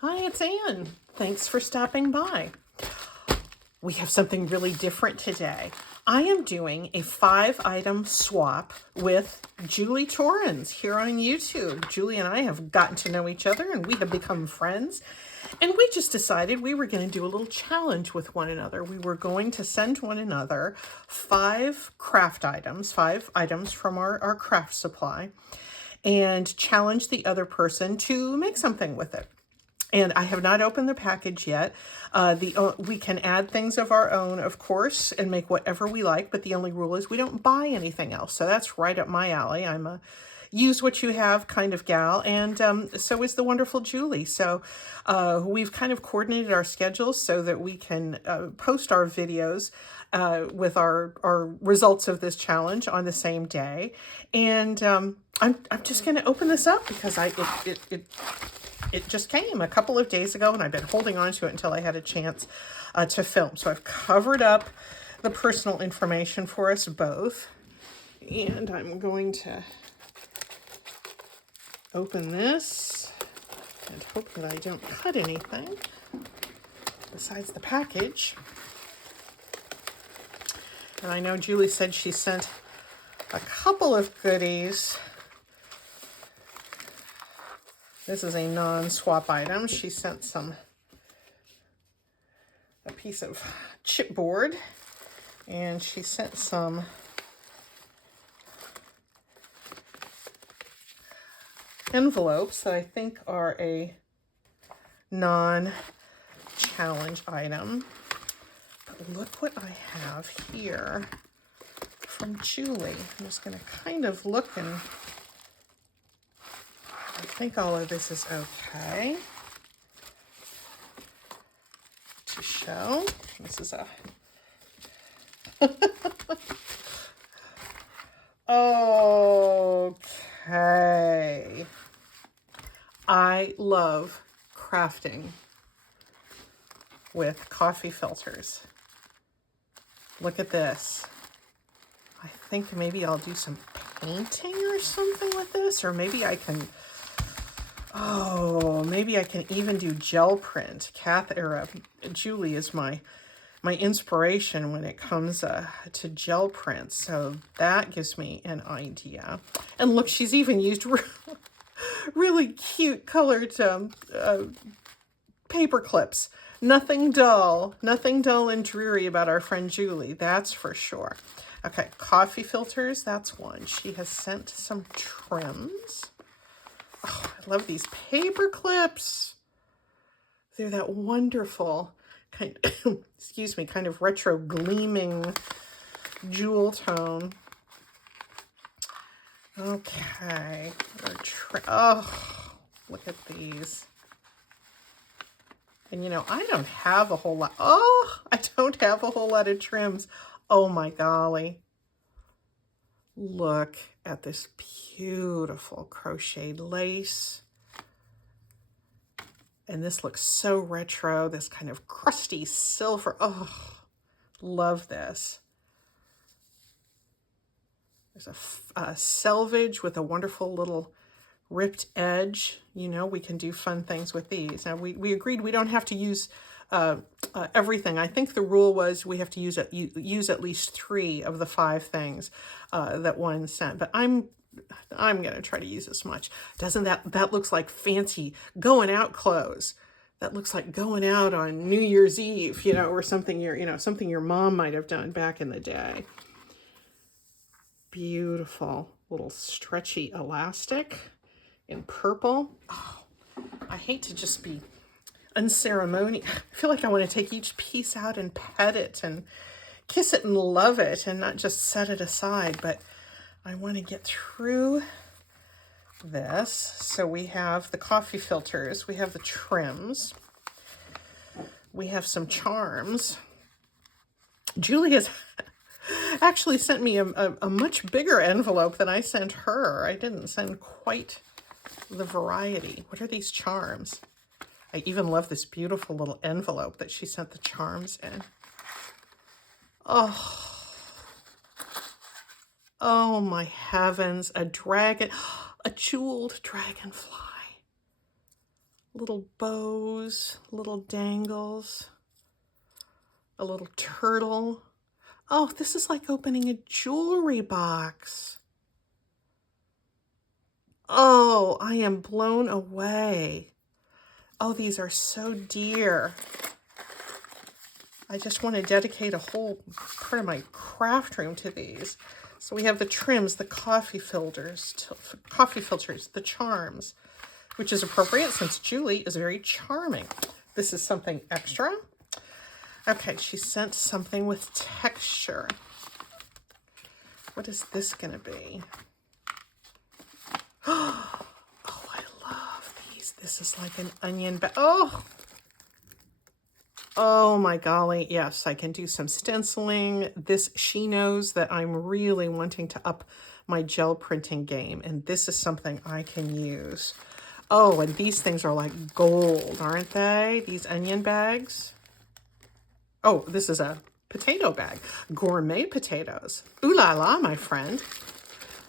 Hi, it's Anne. Thanks for stopping by. We have something really different today. I am doing a 5-item swap with Julie Torrens here on YouTube. Julie and I have gotten to know each other and we have become friends. And we just decided we were going to do a little challenge with one another. We were going to send one another 5 craft items, 5 items from our craft supply, and challenge the other person to make something with it. And I have not opened the package yet. We can add things of our own, of course, and make whatever we like, but the only rule is we don't buy anything else. So that's right up my alley. I'm a use what you have kind of gal, and so is the wonderful Julie. So we've kind of coordinated our schedules so that we can post our videos with our results of this challenge on the same day. And I'm just going to open this up because it just came a couple of days ago and I've been holding on to it until I had a chance to film. So I've covered up the personal information for us both. And I'm going to open this and hope that I don't cut anything besides the package. And I know Julie said she sent a couple of goodies. This is a non-swap item. She sent a piece of chipboard, and she sent some envelopes that I think are a non-challenge item. But look what I have here from Julie. I'm just going to kind of look, and I think all of this is okay to show. This is a okay. I love crafting with coffee filters. Look at this. I think maybe I'll do some painting or something with this, or maybe I can, maybe I can even do gel print. Julie is my inspiration when it comes to gel print, so that gives me an idea. And look, she's even used really cute colored paper clips. Nothing dull and dreary about our friend Julie, that's for sure. Okay, coffee filters, that's one. She has sent some trims. Oh, I love these paper clips. They're that wonderful kind of retro gleaming jewel tone. Okay, oh, look at these. And you know, I don't have a whole lot. Oh, I don't have a whole lot of trims. Oh my golly. Look at this beautiful crocheted lace. And this looks so retro, this kind of crusty silver. Oh, love this. There's a selvage with a wonderful little ripped edge. You know, we can do fun things with these. Now, we agreed we don't have to use everything. I think the rule was we have to use at least 3 of the 5 things that one sent. But I'm going to try to use as much. Doesn't that looks like fancy going out clothes? That looks like going out on New Year's Eve, you know, or something something your mom might have done back in the day. Beautiful little stretchy elastic in purple. Oh, I hate to just be unceremonious. I feel like I want to take each piece out and pet it and kiss it and love it and not just set it aside, but I want to get through this. So we have the coffee filters, we have the trims, we have some charms. Julie has actually sent me a much bigger envelope than I sent her. I didn't send quite the variety. What are these charms? I even love this beautiful little envelope that she sent the charms in. Oh my heavens, a dragon, a jeweled dragonfly. little bows, little dangles, a little turtle. Oh, this is like opening a jewelry box. Oh, I am blown away. Oh, these are so dear. I just want to dedicate a whole part of my craft room to these. So we have the trims, the coffee filters, the charms, which is appropriate since Julie is very charming. This is something extra. Okay, she sent something with texture. What is this going to be? Oh, I love these. This is like an onion bag. Oh my golly, yes, I can do some stenciling. She knows that I'm really wanting to up my gel printing game, and this is something I can use. Oh, and these things are like gold, aren't they? These onion bags. Oh, this is a potato bag. Gourmet potatoes. Ooh la la, my friend.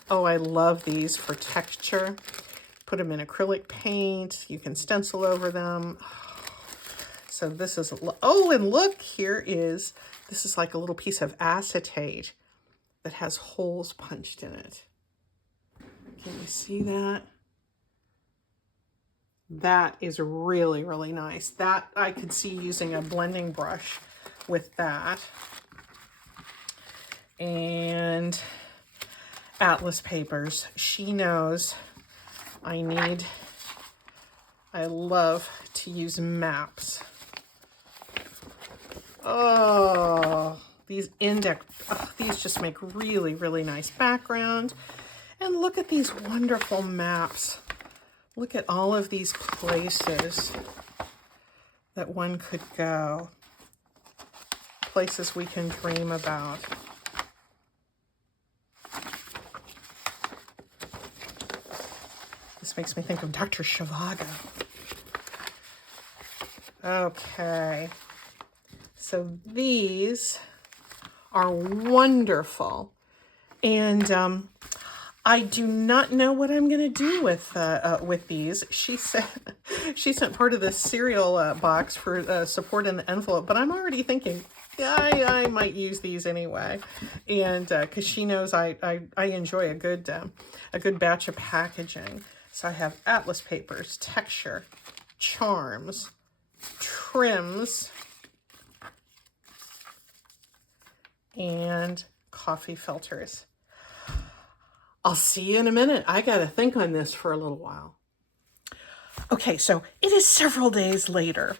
Oh, I love these for texture. Put them in acrylic paint. You can stencil over them. So this is, oh, and look, this is like a little piece of acetate that has holes punched in it. Can you see that? That is really, really nice. That I could see using a blending brush with that. And Atlas papers. She knows I love to use maps. Oh, these these just make really, really nice background. And look at these wonderful maps. Look at all of these places that one could go. Places we can dream about. This makes me think of Dr. Zhivago. Okay. So these are wonderful. And I do not know what I'm going to do with these. She sent part of the cereal box for support in the envelope, but I'm already thinking, I might use these anyway, and because she knows I enjoy a good batch of packaging. So I have Atlas papers, texture, charms, trims, and coffee filters. I'll see you in a minute. I got to think on this for a little while. Okay, so it is several days later,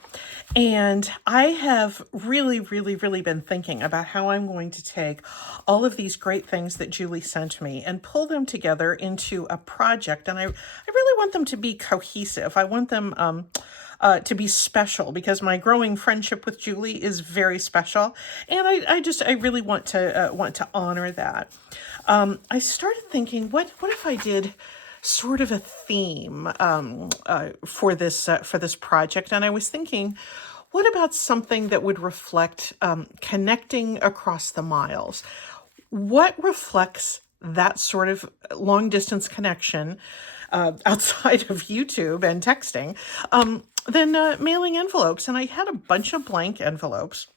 and I have really, really, really been thinking about how I'm going to take all of these great things that Julie sent me and pull them together into a project. And I really want them to be cohesive. I want them to be special, because my growing friendship with Julie is very special, and I really want to honor that. I started thinking, what if I did sort of a theme for this project, and I was thinking, what about something that would reflect connecting across the miles? What reflects that sort of long distance connection outside of YouTube and texting than mailing envelopes? And I had a bunch of blank envelopes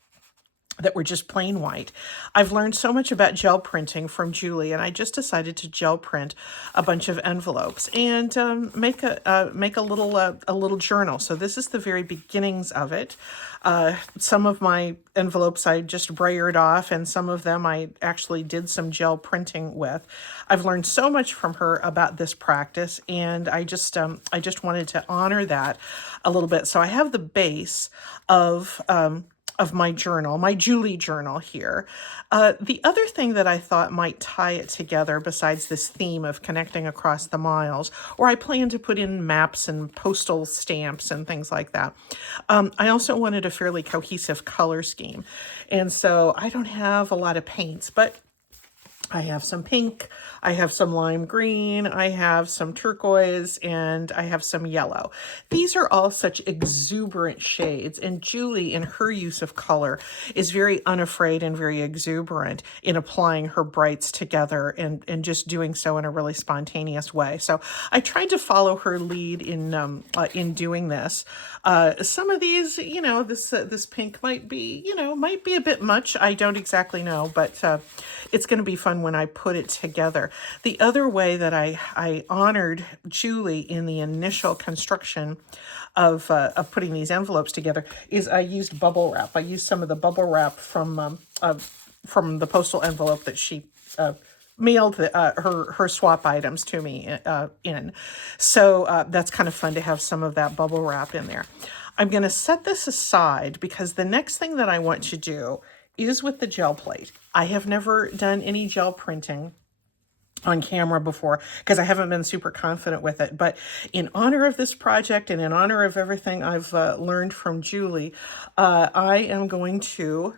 that were just plain white. I've learned so much about gel printing from Julie, and I just decided to gel print a bunch of envelopes and make a little journal. So this is the very beginnings of it. Some of my envelopes I just brayered off, and some of them I actually did some gel printing with. I've learned so much from her about this practice, and I just wanted to honor that a little bit. So I have the base of my journal, my Julie journal here. The other thing that I thought might tie it together, besides this theme of connecting across the miles, or I plan to put in maps and postal stamps and things like that. I also wanted a fairly cohesive color scheme. And so I don't have a lot of paints, but I have some pink, I have some lime green, I have some turquoise, and I have some yellow. These are all such exuberant shades, and Julie, in her use of color, is very unafraid and very exuberant in applying her brights together and just doing so in a really spontaneous way. So I tried to follow her lead in doing this. Some of these, this pink might be, might be a bit much. I don't exactly know, but it's going to be fun when I put it together. The other way that I honored Julie in the initial construction of putting these envelopes together is I used bubble wrap. I used some of the bubble wrap from the postal envelope that she mailed her swap items to me in. So that's kind of fun to have some of that bubble wrap in there. I'm going to set this aside because the next thing that I want to do is with the gel plate. I have never done any gel printing on camera before because I haven't been super confident with it. But in honor of this project and in honor of everything I've learned from Julie, I am going to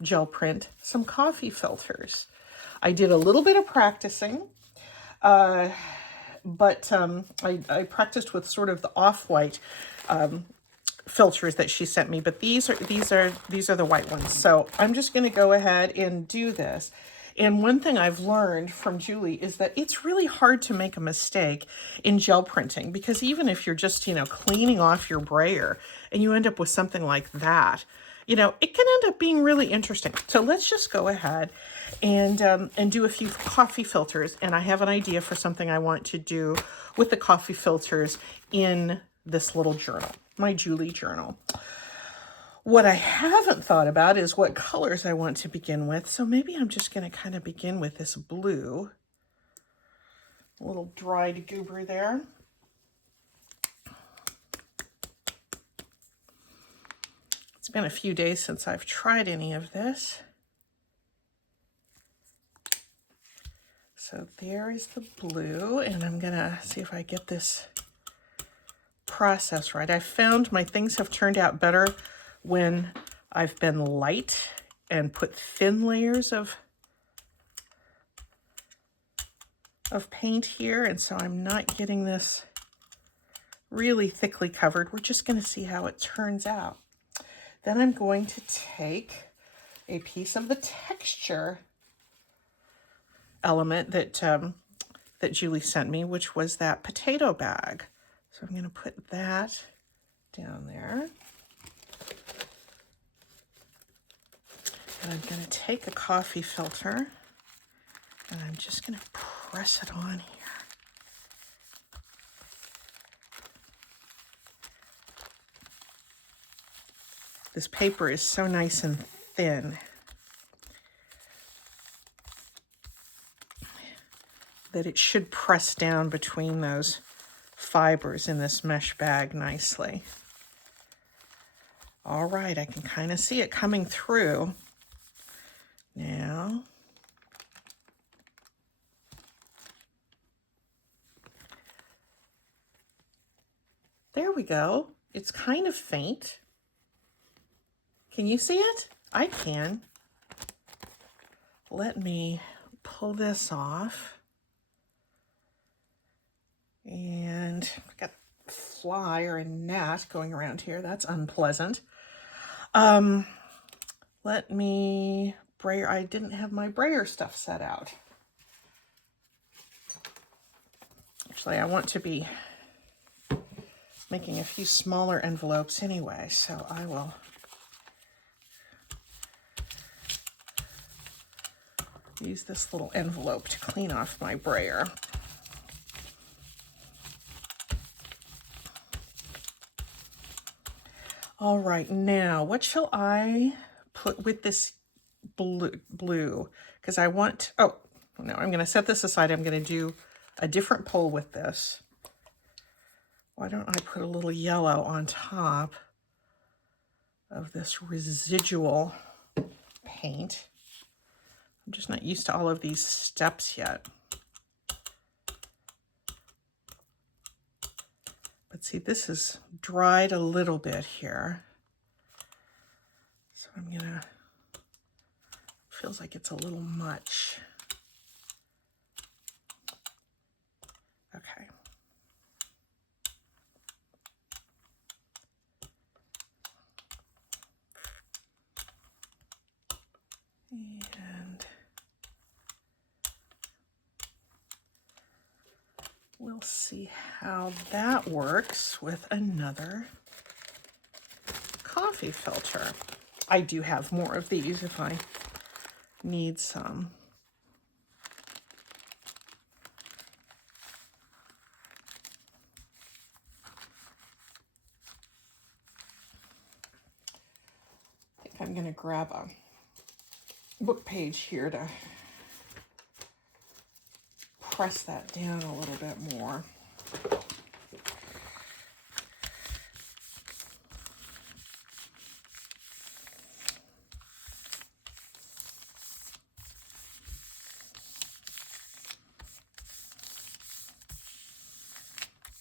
gel print some coffee filters. I did a little bit of practicing, but I practiced with sort of the off-white filters that she sent me, but these are the white ones. So I'm just going to go ahead and do this. And one thing I've learned from Julie is that it's really hard to make a mistake in gel printing, because even if you're just, cleaning off your brayer and you end up with something like that, it can end up being really interesting. So let's just go ahead and do a few coffee filters. And I have an idea for something I want to do with the coffee filters in this little journal, my Julie journal. What I haven't thought about is what colors I want to begin with. So maybe I'm just going to kind of begin with this blue. A little dried goober there. It's been a few days since I've tried any of this. So there is the blue, and I'm going to see if I get this process right. I found my things have turned out better when I've been light and put thin layers of paint here, and so I'm not getting this really thickly covered. We're just going to see how it turns out. Then I'm going to take a piece of the texture element that Julie sent me, which was that potato bag. So I'm going to put that down there. And I'm going to take a coffee filter and I'm just going to press it on here. This paper is so nice and thin that it should press down between those fibers in this mesh bag nicely. All right, I can kind of see it coming through now. There we go. It's kind of faint. Can you see it? I can. Let me pull this off. And I've got a fly or a gnat going around here. That's unpleasant. Let me brayer. I didn't have my brayer stuff set out. Actually, I want to be making a few smaller envelopes anyway, so I will use this little envelope to clean off my brayer. All right, now what shall I put with this blue? Because I want, oh, no, I'm going to set this aside. I'm going to do a different pull with this. Why don't I put a little yellow on top of this residual paint? I'm just not used to all of these steps yet. But see, this is dried a little bit here. So I'm gonna, feels like it's a little much. We'll see how that works with another coffee filter. I do have more of these if I need some. I think I'm going to grab a book page here to press that down a little bit more.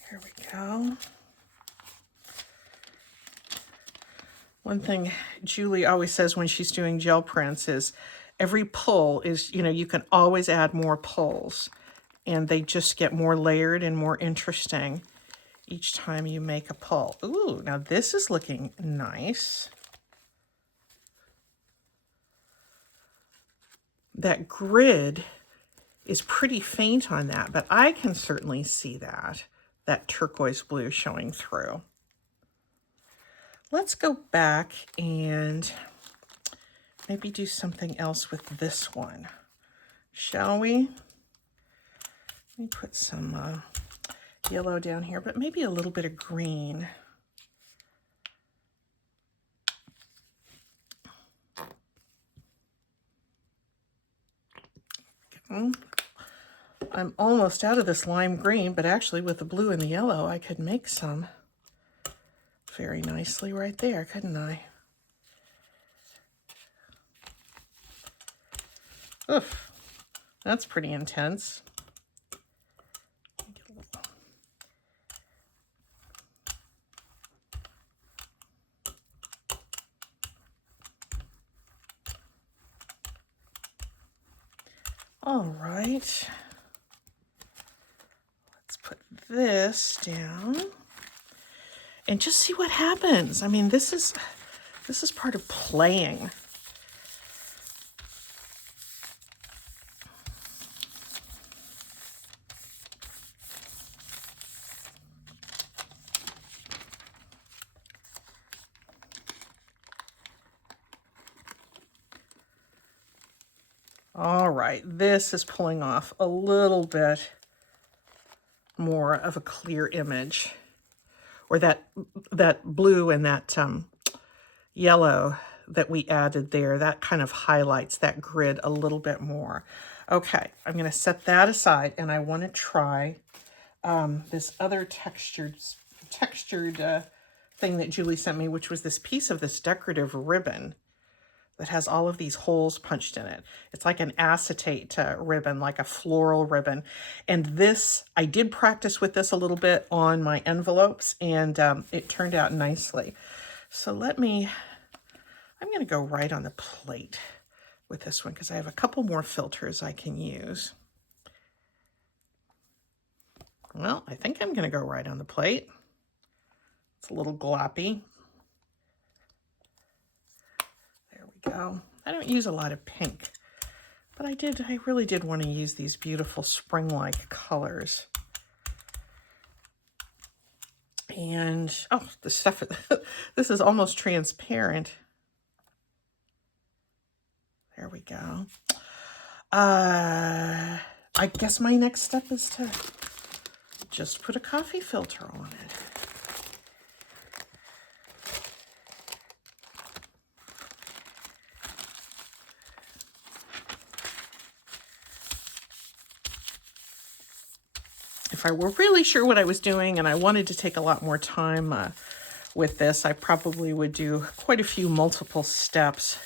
Here we go. One thing Julie always says when she's doing gel prints is every pull is, you know, you can always add more pulls and they just get more layered and more interesting each time you make a pull. Ooh, now this is looking nice. That grid is pretty faint on that, but I can certainly see that turquoise blue showing through. Let's go back and maybe do something else with this one, shall we? Let me put some yellow down here, but maybe a little bit of green. Okay. I'm almost out of this lime green, but actually with the blue and the yellow, I could make some very nicely right there, couldn't I? Oof, that's pretty intense. All right, let's put this down and just see what happens. I mean, this is part of playing. All right, this is pulling off a little bit more of a clear image, or that blue and that yellow that we added there, that kind of highlights that grid a little bit more. Okay, I'm going to set that aside, and I want to try this other textured thing that Julie sent me, which was this piece of this decorative ribbon that has all of these holes punched in it. It's like an acetate ribbon, like a floral ribbon. And this, I did practice with this a little bit on my envelopes, and it turned out nicely. So I'm going to go right on the plate with this one because I have a couple more filters I can use. Well, I think I'm going to go right on the plate. It's a little gloppy. Go. I don't use a lot of pink, but I really did want to use these beautiful spring-like colors. And, oh, the stuff, this is almost transparent. There we go. I guess my next step is to just put a coffee filter on it. If I were really sure what I was doing and I wanted to take a lot more time with this, I probably would do quite a few multiple steps.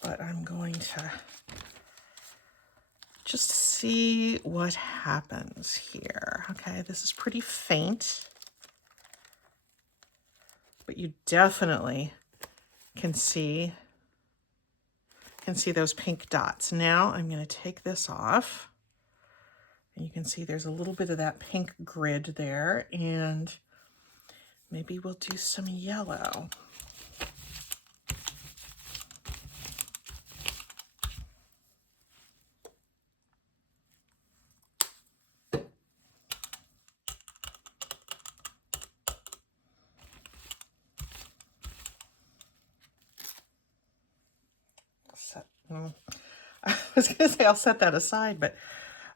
But I'm going to just see what happens here. Okay, this is pretty faint, but you definitely can see those pink dots. Now I'm going to take this off, and you can see there's a little bit of that pink grid there, and maybe we'll do some yellow. I was going to say I'll set that aside, but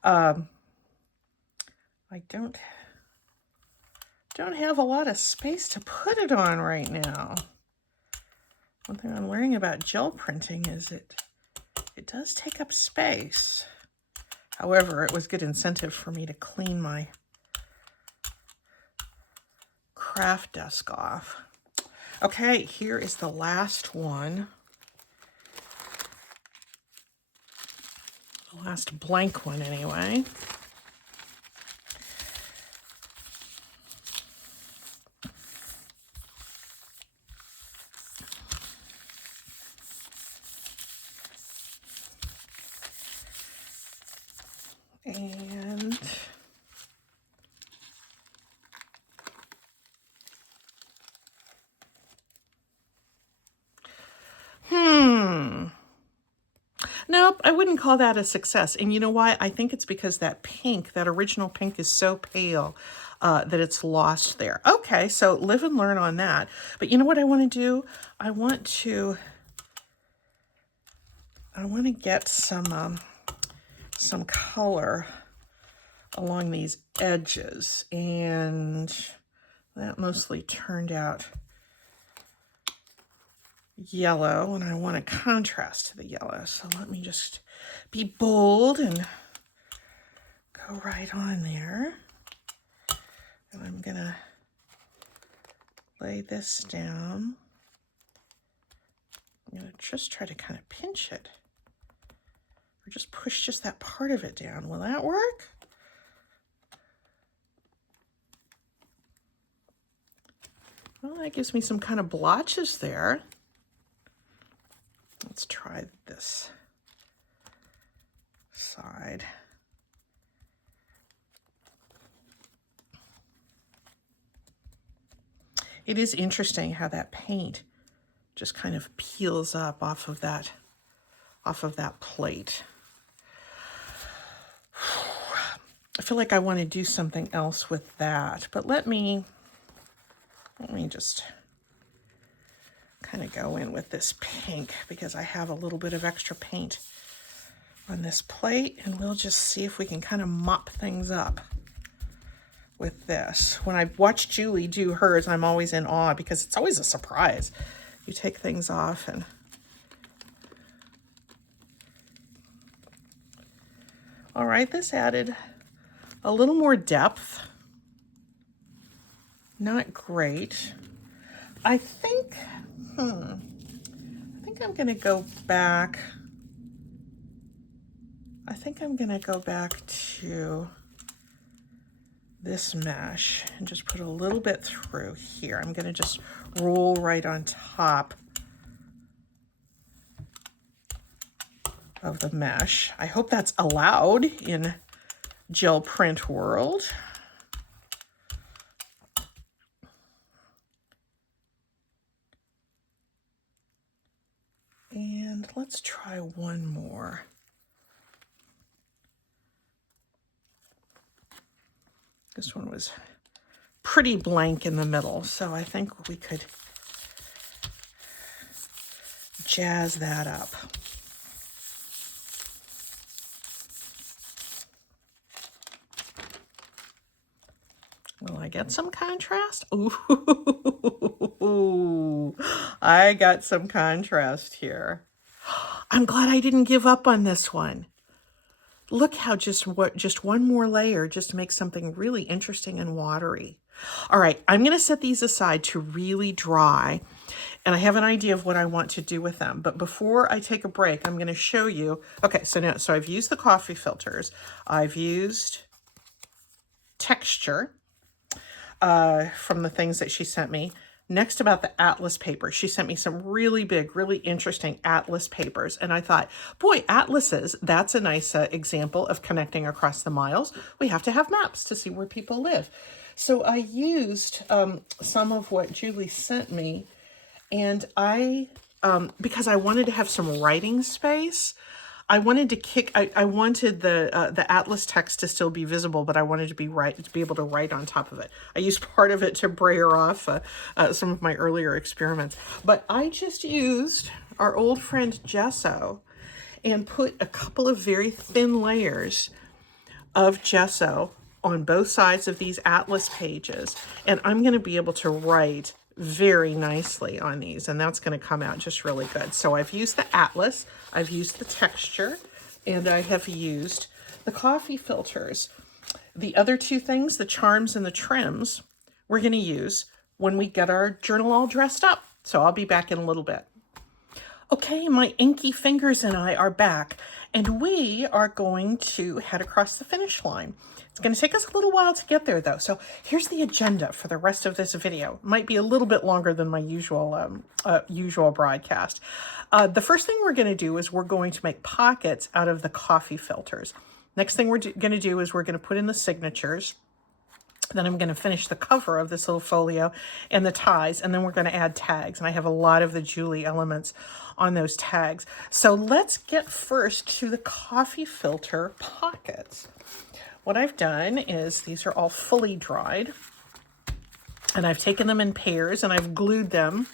I don't have a lot of space to put it on right now. One thing I'm learning about gel printing is it does take up space. However, it was good incentive for me to clean my craft desk off. Okay, here is the last one. The last blank one anyway. And nope, I wouldn't call that a success. And you know why? I think it's because that pink, that original pink, is so pale that it's lost there. Okay, so live and learn on that. But you know what I want to do? I want to get some color along these edges, and that mostly turned out yellow, and I want a contrast to the yellow. So let me just be bold and go right on there. And I'm gonna lay this down. I'm gonna just try to kind of pinch it, or just push just that part of it down. Will that work? Well, that gives me some kind of blotches there. Let's try this side. It is interesting how that paint just kind of peels up off of that plate. I feel like I want to do something else with that, but let me just kind of go in with this pink because I have a little bit of extra paint on this plate, and we'll just see if we can kind of mop things up with this. When I watch Julie do hers, I'm always in awe because it's always a surprise. You take things off and all right, this added a little more depth. Not great. I think I'm gonna go back. I think I'm gonna go back to this mesh and just put a little bit through here. I'm gonna just roll right on top of the mesh. I hope that's allowed in gel print world. And let's try one more. This one was pretty blank in the middle, so I think we could jazz that up. Will I get some contrast? Ooh, I got some contrast here. I'm glad I didn't give up on this one. Look how just one more layer just makes something really interesting and watery. All right, I'm going to set these aside to really dry, and I have an idea of what I want to do with them. But before I take a break, I'm going to show you. Okay, so I've used the coffee filters. I've used texture from the things that she sent me. Next, about the atlas paper. She sent me some really big, really interesting atlas papers. And I thought, boy, atlases, that's a nice example of connecting across the miles. We have to have maps to see where people live. So I used some of what Julie sent me. And because I wanted to have some writing space, I wanted to I wanted the atlas text to still be visible, but I wanted to be able to write on top of it. I used part of it to brayer off some of my earlier experiments, but I just used our old friend gesso, and put a couple of very thin layers of gesso on both sides of these atlas pages. And I'm going to be able to write very nicely on these, and that's going to come out just really good. So I've used the atlas, I've used the texture, and I have used the coffee filters. The other two things, the charms and the trims, we're going to use when we get our journal all dressed up. So I'll be back in a little bit. Okay, my inky fingers and I are back, and we are going to head across the finish line. It's going to take us a little while to get there, though. So here's the agenda for the rest of this video. Might be a little bit longer than my usual broadcast. The first thing we're going to do is we're going to make pockets out of the coffee filters. Next thing we're going to do is we're going to put in the signatures. Then I'm going to finish the cover of this little folio and the ties, and then we're going to add tags. And I have a lot of the Julie elements on those tags. So let's get first to the coffee filter pockets. What I've done is these are all fully dried, and I've taken them in pairs and I've glued them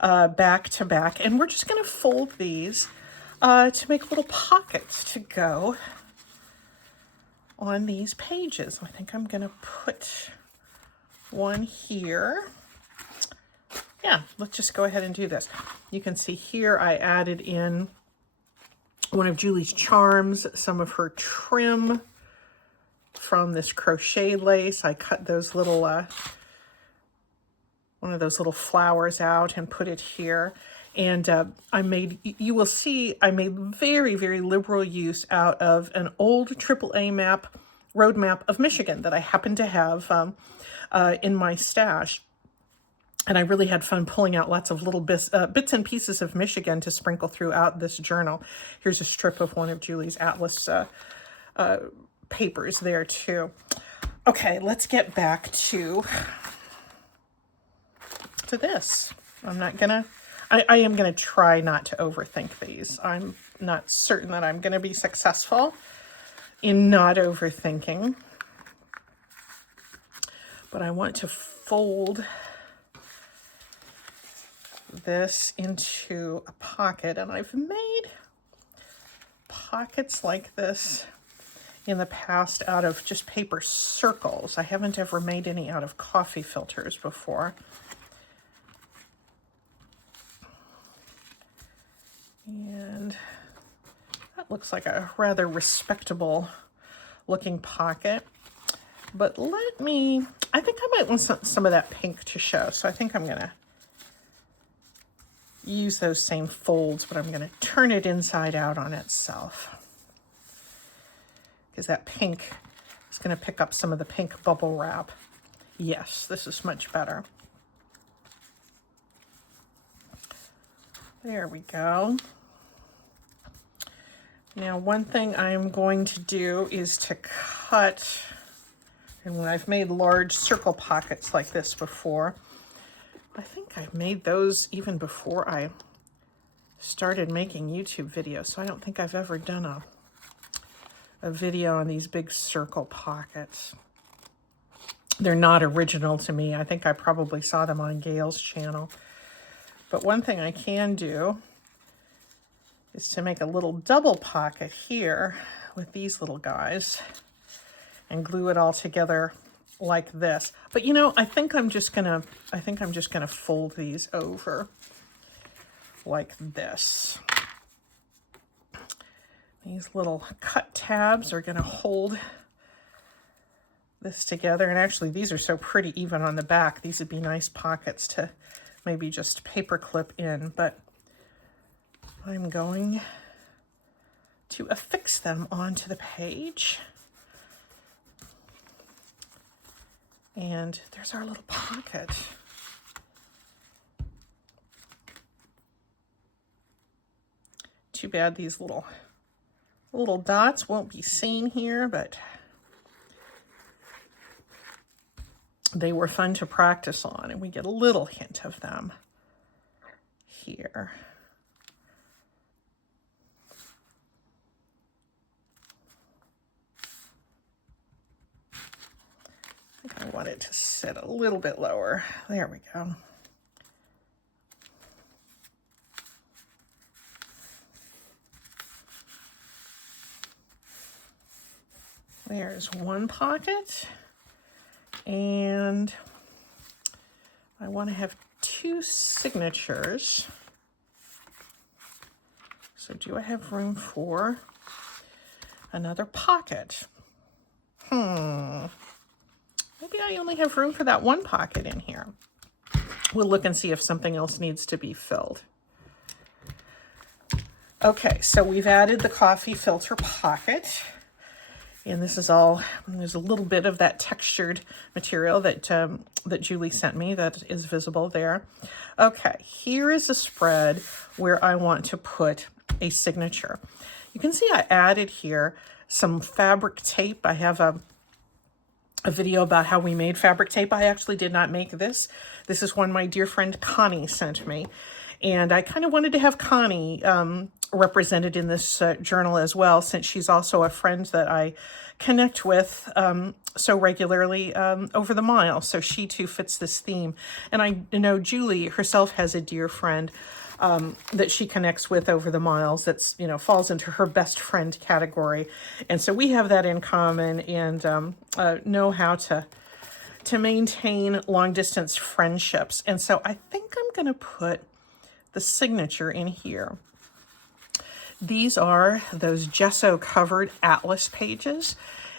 back to back. And we're just going to fold these to make little pockets to go on these pages. I think I'm going to put one here. Yeah, let's just go ahead and do this. You can see here I added in one of Julie's charms, some of her trim from this crochet lace. I cut those little, one of those little flowers out and put it here. And you will see, I made very, very liberal use out of an old AAA road map of Michigan that I happen to have in my stash. And I really had fun pulling out lots of little bits and pieces of Michigan to sprinkle throughout this journal. Here's a strip of one of Julie's Atlas papers there too. Okay, let's get back to this. I am going to try not to overthink these. I'm not certain that I'm going to be successful in not overthinking. But I want to fold this into a pocket. And I've made pockets like this in the past out of just paper circles. I haven't ever made any out of coffee filters before. And that looks like a rather respectable looking pocket. But I think I might want some of that pink to show. So I think I'm going to use those same folds, but I'm going to turn it inside out on itself. Because that pink is going to pick up some of the pink bubble wrap. Yes, this is much better. There we go. Now, one thing I'm going to do is to cut, and when I've made large circle pockets like this before, I think I've made those even before I started making YouTube videos, so I don't think I've ever done a video on these big circle pockets. They're not original to me. I think I probably saw them on Gail's channel. But one thing I can do is to make a little double pocket here with these little guys and glue it all together like this. But you know, I think I'm just gonna fold these over like this. These little cut tabs are gonna hold this together. And actually these are so pretty even on the back. These would be nice pockets to maybe just paper clip in, but I'm going to affix them onto the page. And there's our little pocket. Too bad these little dots won't be seen here, but they were fun to practice on, and we get a little hint of them here. I want it to sit a little bit lower. There we go. There's one pocket, and I want to have 2 signatures. So do I have room for another pocket? Maybe I only have room for that one pocket in here. We'll look and see if something else needs to be filled. Okay, so we've added the coffee filter pocket. And this is all, there's a little bit of that textured material that, that Julie sent me that is visible there. Okay, here is a spread where I want to put a signature. You can see I added here some fabric tape. I have a video about how we made fabric tape. I actually did not make this. This is one my dear friend Connie sent me. And I kind of wanted to have Connie represented in this journal as well, since she's also a friend that I connect with so regularly over the mile. So she too fits this theme. And I know Julie herself has a dear friend that she connects with over the miles that's, you know, falls into her best friend category. And so we have that in common, and know how to maintain long distance friendships. And so I think I'm going to put the signature in here. These are those gesso covered atlas pages,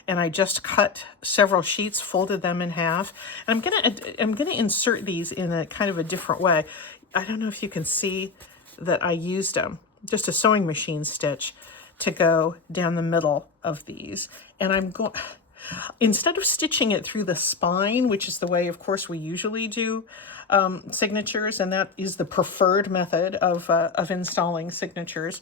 and I just cut several sheets, folded them in half. And I'm gonna insert these in a kind of a different way. I don't know if you can see that I used just a sewing machine stitch to go down the middle of these. And I'm going, instead of stitching it through the spine, which is the way, of course, we usually do signatures, and that is the preferred method of installing signatures,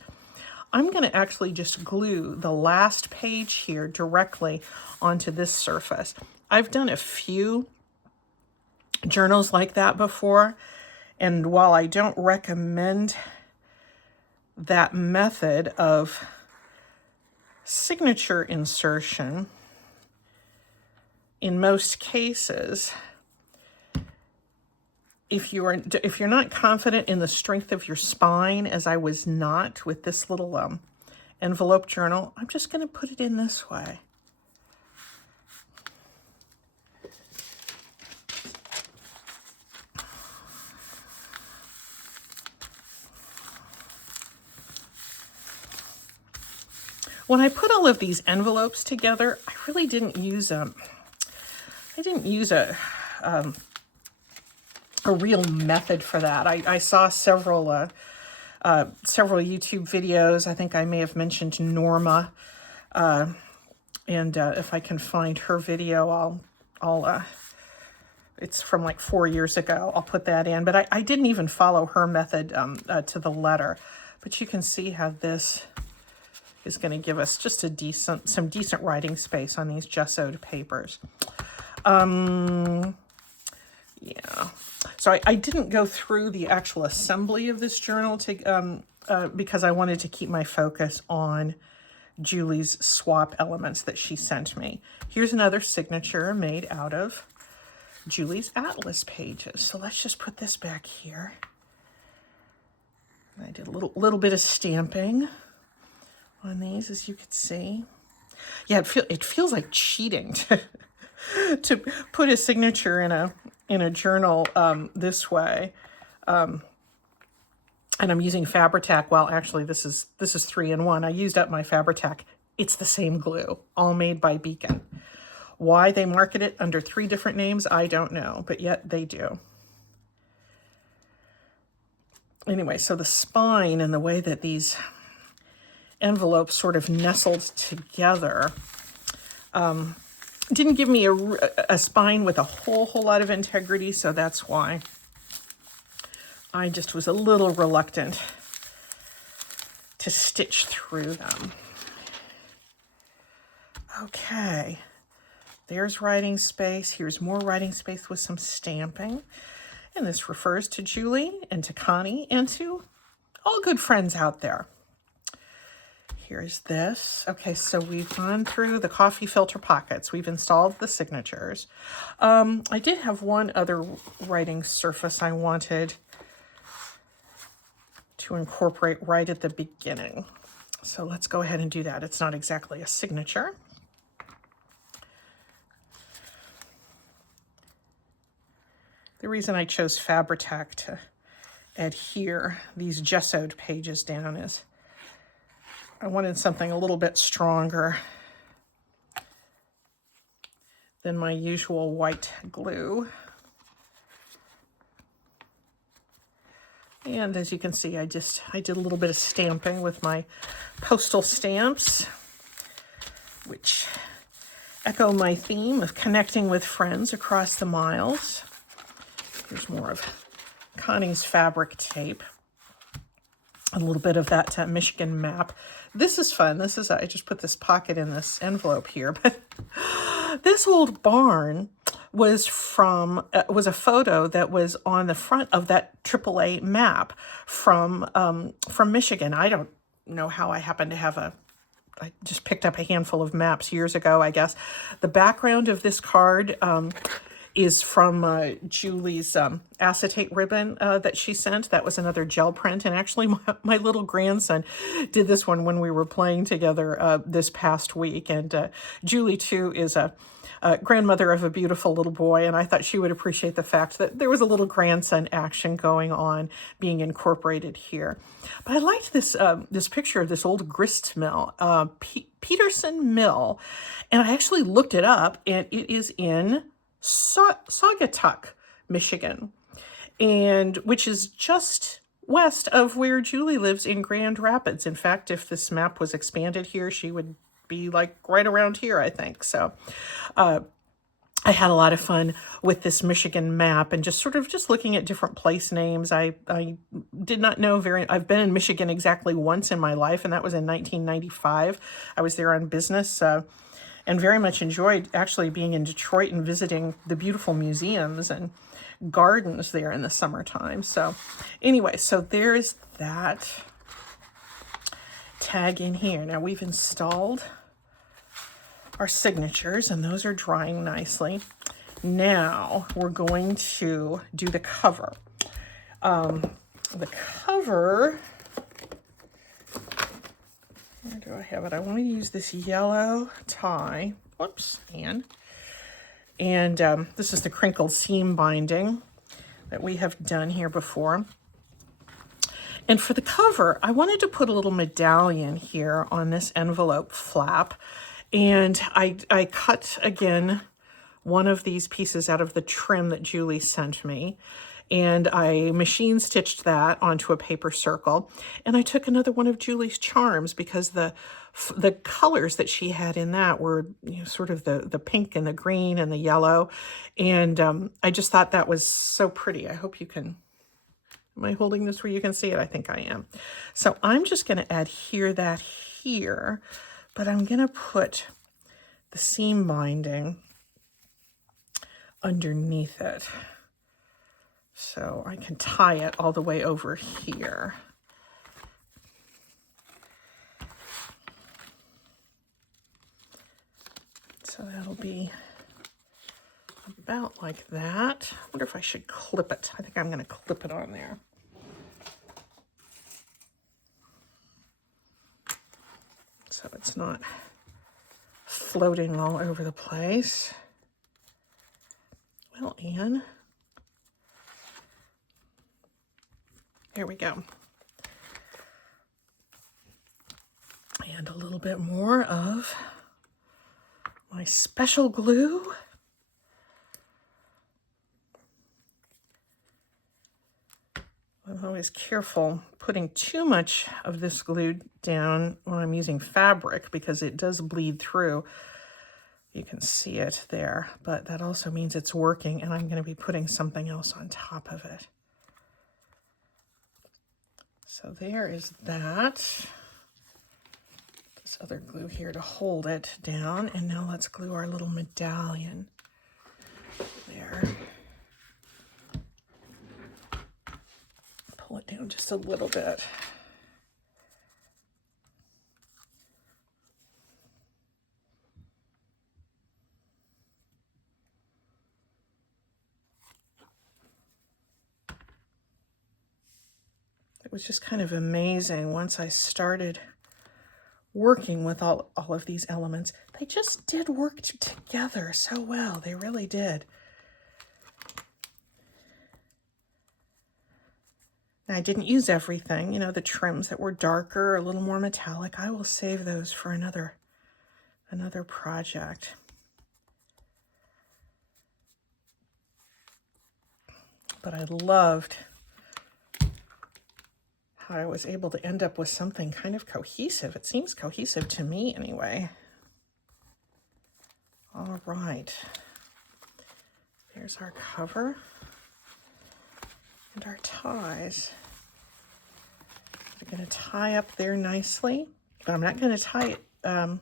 I'm going to actually just glue the last page here directly onto this surface. I've done a few journals like that before, and while I don't recommend that method of signature insertion, in most cases, if you're not confident in the strength of your spine, as I was not with this little envelope journal, I'm just going to put it in this way. When I put all of these envelopes together, I really didn't use a real method for that. I saw several YouTube videos. I think I may have mentioned Norma, and if I can find her video, I'll it's from like 4 years ago. I'll put that in. But I didn't even follow her method to the letter. But you can see how this is going to give us just some decent writing space on these gessoed papers. Yeah. So I didn't go through the actual assembly of this journal to because I wanted to keep my focus on Julie's swap elements that she sent me. Here's another signature made out of Julie's atlas pages. So let's just put this back here. I did a little bit of stamping on these, as you could see. Yeah, it feels like cheating to put a signature in a journal this way. And I'm using Fabri-Tac. Well, actually, this is 3-in-1. I used up my Fabri-Tac. It's the same glue, all made by Beacon. Why they market it under 3 different names, I don't know, but yet they do. Anyway, so the spine and the way that these envelopes sort of nestled together didn't give me a spine with a whole lot of integrity, so that's why I just was a little reluctant to stitch through them. Okay, there's writing space. Here's more writing space with some stamping. And this refers to Julie and to Connie and to all good friends out there. Here's this. Okay, so we've gone through the coffee filter pockets. We've installed the signatures. I did have one other writing surface I wanted to incorporate right at the beginning. So let's go ahead and do that. It's not exactly a signature. The reason I chose Fabri-Tac to adhere these gessoed pages down is I wanted something a little bit stronger than my usual white glue. And as you can see, I did a little bit of stamping with my postal stamps, which echo my theme of connecting with friends across the miles. Here's more of Connie's fabric tape. A little bit of that Michigan map. This is fun. I just put this pocket in this envelope here, but this old barn was was a photo that was on the front of that AAA map from Michigan. I don't know how I happened to have I just picked up a handful of maps years ago, I guess. The background of this card is from Julie's acetate ribbon that she sent. That was another gel print. And actually, my little grandson did this one when we were playing together this past week. And Julie, too, is a grandmother of a beautiful little boy. And I thought she would appreciate the fact that there was a little grandson action going on being incorporated here. But I liked this picture of this old grist mill, Peterson Mill. And I actually looked it up, and it is in Saugatuck, Michigan, and which is just west of where Julie lives in Grand Rapids. In fact, if this map was expanded here, she would be like right around here, I think. So I had a lot of fun with this Michigan map and just looking at different place names. I did not know I've been in Michigan exactly once in my life, and that was in 1995. I was there on business, and very much enjoyed actually being in Detroit and visiting the beautiful museums and gardens there in the summertime. So anyway, so there's that tag in here. Now we've installed our signatures, and those are drying nicely. Now we're going to do the cover. The cover, where do I have it? I want to use this yellow tie. Whoops, and this is the crinkled seam binding that we have done here before. And for the cover, I wanted to put a little medallion here on this envelope flap. And I cut, again, one of these pieces out of the trim that Julie sent me. And I machine stitched that onto a paper circle. And I took another one of Julie's charms because the colors that she had in that were, you know, sort of the pink and the green and the yellow. And I just thought that was so pretty. I hope you can... Am I holding this where you can see it? I think I am. So I'm just going to adhere that here, but I'm going to put the seam binding underneath it. So I can tie it all the way over here. So that'll be about like that. I wonder if I should clip it. I think I'm going to clip it on there. So it's not floating all over the place. Well, Anne, here we go. And a little bit more of my special glue. I'm always careful putting too much of this glue down when I'm using fabric because it does bleed through. You can see it there, but that also means it's working, and I'm going to be putting something else on top of it. So there is that. This other glue here to hold it down, and now let's glue our little medallion there. Pull it down just a little bit. It was just kind of amazing once I started working with all of these elements. They just did work together so well. They really did. I didn't use everything, you know, the trims that were darker, a little more metallic. I will save those for another project. But I loved how I was able to end up with something kind of cohesive. It seems cohesive to me anyway. All right. There's our cover and our ties. I'm going to tie up there nicely, but I'm not going to tie it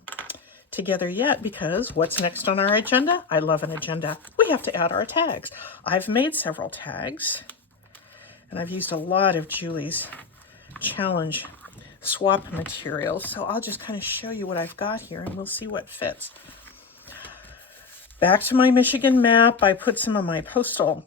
together yet because what's next on our agenda? I love an agenda. We have to add our tags. I've made several tags, and I've used a lot of Julie's challenge swap materials, so I'll just kind of show you what I've got here, and we'll see what fits. Back to my Michigan map, I put some of my postal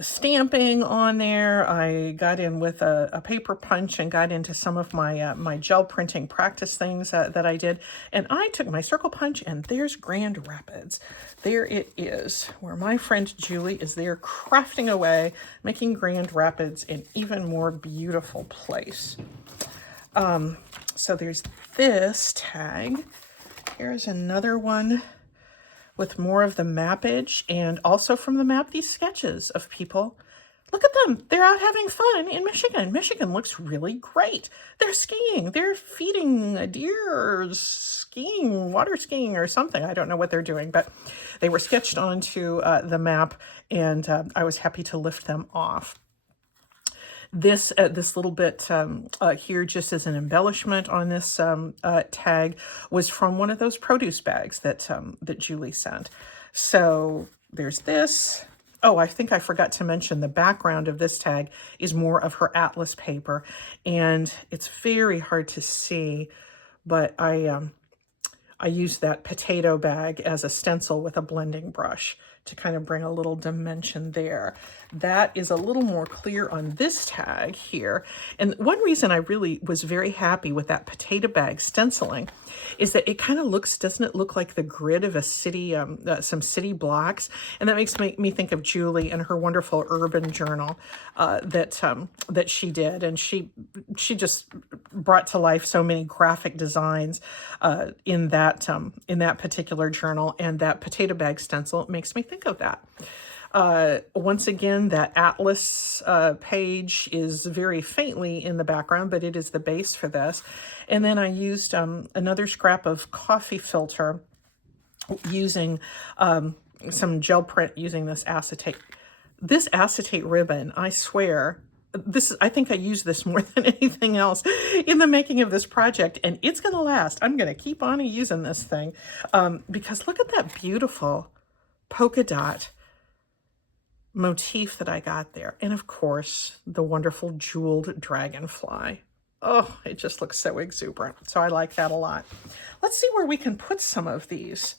stamping on there. I got in with a paper punch and got into some of my my gel printing practice things that I did. And I took my circle punch, and there's Grand Rapids. There it is, where my friend Julie is there crafting away, making Grand Rapids an even more beautiful place. So there's this tag. Here's another one with more of the mappage, and also from the map, these sketches of people. Look at them. They're out having fun in Michigan. Michigan looks really great. They're skiing. They're feeding a deer or skiing, water skiing or something. I don't know what they're doing, but they were sketched onto the map, and I was happy to lift them off. This little bit here, just as an embellishment on this tag, was from one of those produce bags that that Julie sent. So there's this. Oh, I think I forgot to mention the background of this tag is more of her atlas paper, and it's very hard to see, but I used that potato bag as a stencil with a blending brush to kind of bring a little dimension there. That is a little more clear on this tag here. And one reason I really was very happy with that potato bag stenciling is that it kind of looks, doesn't it look like the grid of a city, some city blocks? And that makes me think of Julie and her wonderful urban journal that she did. And she just brought to life so many graphic designs in that particular journal, and that potato bag stencil makes me think of that. Once again, that atlas page is very faintly in the background, but it is the base for this. And then I used another scrap of coffee filter using some gel print using this acetate. This acetate ribbon, I swear, I think I used this more than anything else in the making of this project, and it's going to last. I'm going to keep on using this thing because look at that beautiful polka dot motif that I got there. And of course, the wonderful jeweled dragonfly. Oh, it just looks so exuberant. So I like that a lot. Let's see where we can put some of these.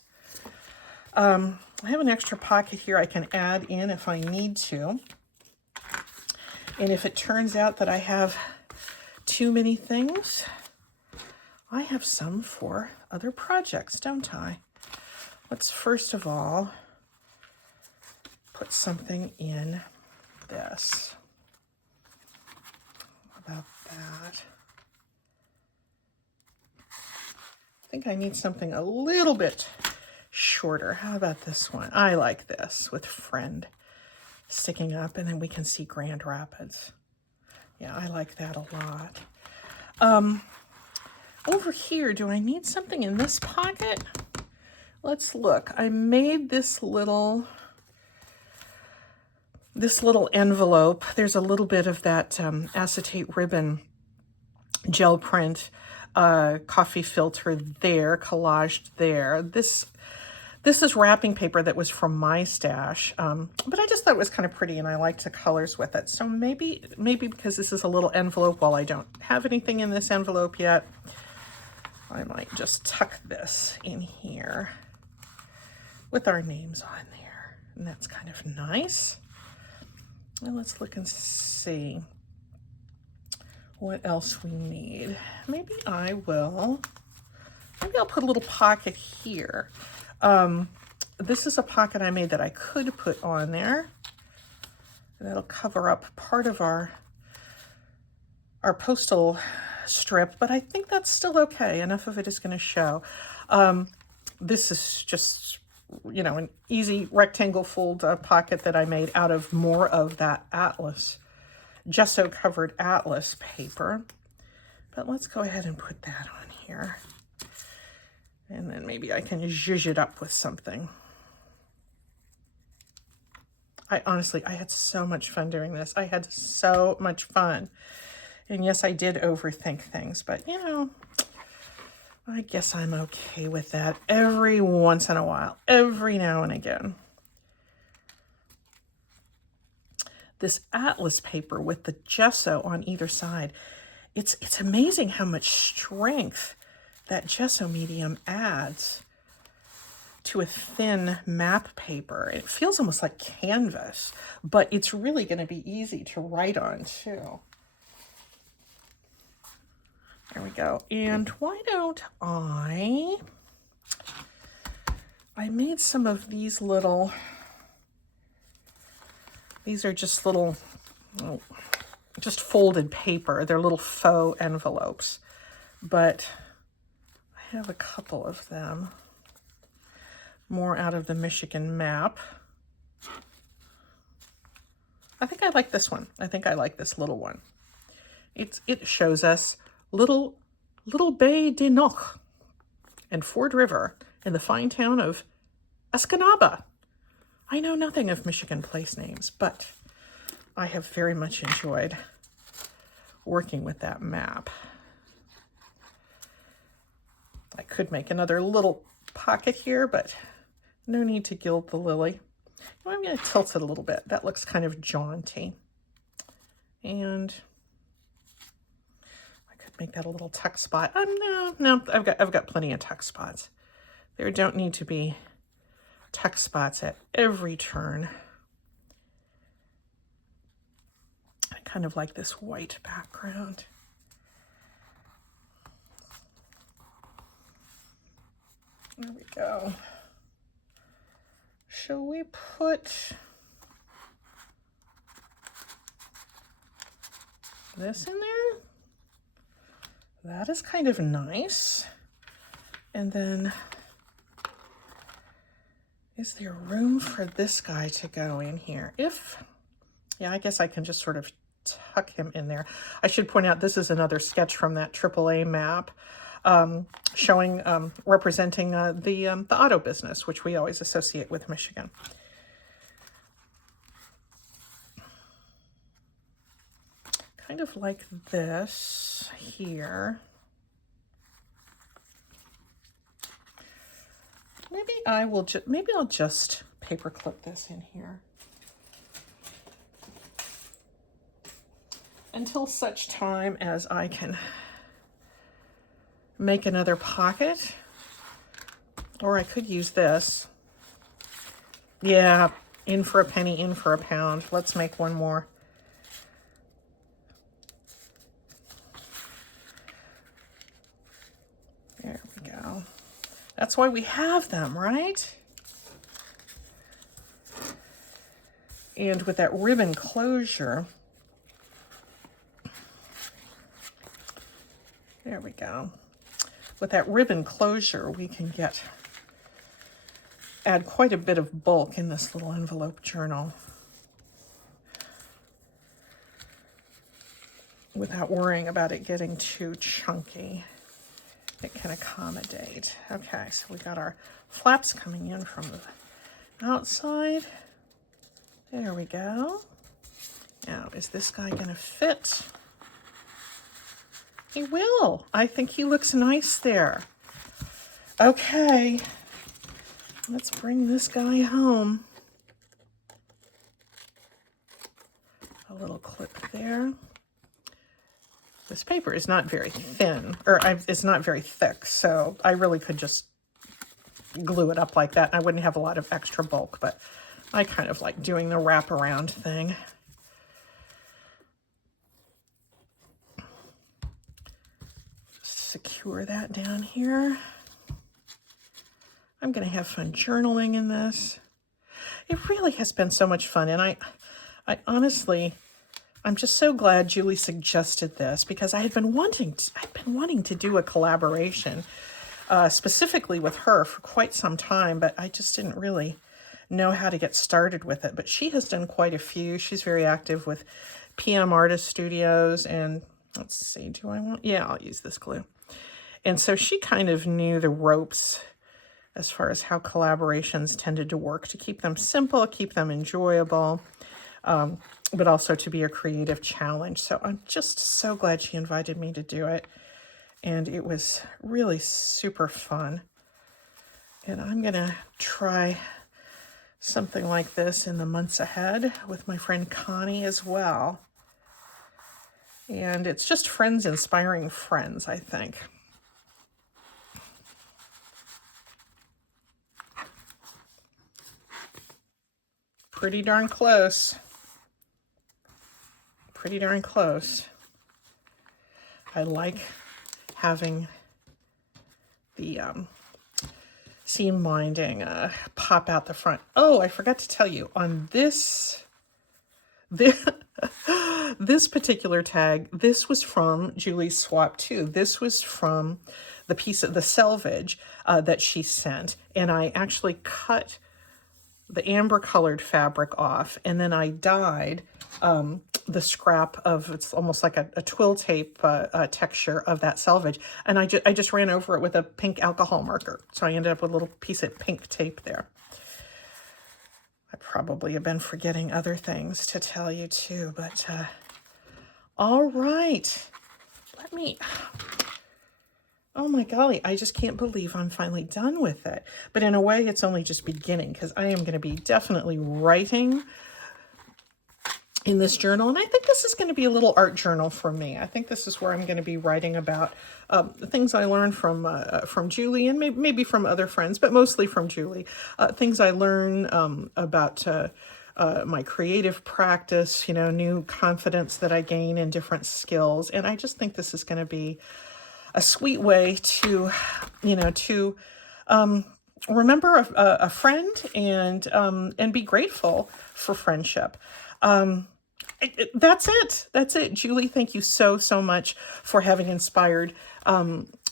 I have an extra pocket here I can add in if I need to. And if it turns out that I have too many things, I have some for other projects, don't I? Let's first of all put something in this. How about that? I think I need something a little bit shorter. How about this one? I like this with friend sticking up, and then we can see Grand Rapids. Yeah, I like that a lot. Over here, do I need something in this pocket? Let's look. I made this little envelope. There's a little bit of that acetate ribbon gel print coffee filter there, collaged there. This is wrapping paper that was from my stash, but I just thought it was kind of pretty, and I liked the colors with it. So maybe because this is a little envelope, while I don't have anything in this envelope yet, I might just tuck this in here with our names on there, and that's kind of nice. Well, let's look and see what else we need. Maybe I'll put a little pocket here. This is a pocket I made that I could put on there. That'll cover up part of our postal strip, but I think that's still okay. Enough of it is going to show. This is just, you know, an easy rectangle fold pocket that I made out of more of that atlas, gesso covered atlas paper. But let's go ahead and put that on here. And then maybe I can zhuzh it up with something. I had so much fun doing this. I had so much fun. And yes, I did overthink things, but you know, I guess I'm okay with that every once in a while, every now and again. This atlas paper with the gesso on either side, it's amazing how much strength that gesso medium adds to a thin map paper. It feels almost like canvas, but it's really going to be easy to write on too. There we go. And why don't I made some of these little, these are just little, just folded paper. They're little faux envelopes, but I have a couple of them. More out of the Michigan map. I think I like this one. I think I like this little one. It shows us Little Bay de Noc and Ford River in the fine town of Escanaba. I know nothing of Michigan place names, but I have very much enjoyed working with that map. I could make another little pocket here, but no need to gild the lily. I'm going to tilt it a little bit. That looks kind of jaunty. And make that a little tuck spot. No, I've got plenty of tuck spots. There don't need to be tuck spots at every turn. I kind of like this white background. There we go. Shall we put this in there? That is kind of nice. And then, is there room for this guy to go in here? Yeah, I guess I can just sort of tuck him in there. I should point out this is another sketch from that AAA map showing, representing the auto business, which we always associate with Michigan. Kind of like this here. Maybe I'll just paper clip this in here until such time as I can make another pocket, or I could use this. Yeah, in for a penny, in for a pound. Let's make one more. There we go. That's why we have them, right? And with that ribbon closure, there we go. With that ribbon closure, we can add quite a bit of bulk in this little envelope journal without worrying about it getting too chunky. It can accommodate. Okay, so we got our flaps coming in from the outside. There we go. Now, is this guy gonna fit? He will. I think he looks nice there. Okay, let's bring this guy home. A little clip there. This paper is not very thin, or it's not very thick, so I really could just glue it up like that. I wouldn't have a lot of extra bulk, but I kind of like doing the wraparound thing. Secure that down here. I'm going to have fun journaling in this. It really has been so much fun, and I'm just so glad Julie suggested this, because I've been wanting to do a collaboration specifically with her for quite some time, but I just didn't really know how to get started with it. But she has done quite a few. She's very active with PM Artist Studios, and let's see, yeah, I'll use this glue. And so she kind of knew the ropes as far as how collaborations tended to work, to keep them simple, keep them enjoyable, but also to be a creative challenge. So I'm just so glad she invited me to do it. And it was really super fun. And I'm going to try something like this in the months ahead with my friend Connie as well. And it's just friends inspiring friends, I think. Pretty darn close. Pretty darn close. I like having the seam binding pop out the front. Oh, I forgot to tell you, on this particular tag, this was from Julie's swap too. This was from the piece of the selvage that she sent, and I actually cut the amber colored fabric off, and then I dyed the scrap of, it's almost like a twill tape texture of that selvage, and I just ran over it with a pink alcohol marker, so I ended up with a little piece of pink tape there. I probably have been forgetting other things to tell you too, but all right, oh my golly, I just can't believe I'm finally done with it. But in a way, it's only just beginning, because I am going to be definitely writing in this journal. And I think this is going to be a little art journal for me. I think this is where I'm going to be writing about the things I learned from Julie, and maybe from other friends, but mostly from Julie. Things I learn about my creative practice, new confidence that I gain in different skills. And I just think this is going to be a sweet way to, remember a friend and be grateful for friendship. That's it. Julie, thank you so much for having inspired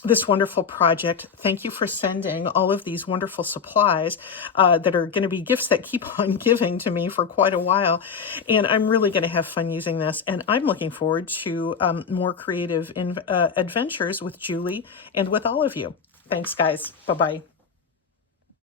this wonderful project. Thank you for sending all of these wonderful supplies that are going to be gifts that keep on giving to me for quite a while. And I'm really going to have fun using this. And I'm looking forward to more creative adventures with Julie and with all of you. Thanks, guys. Bye-bye.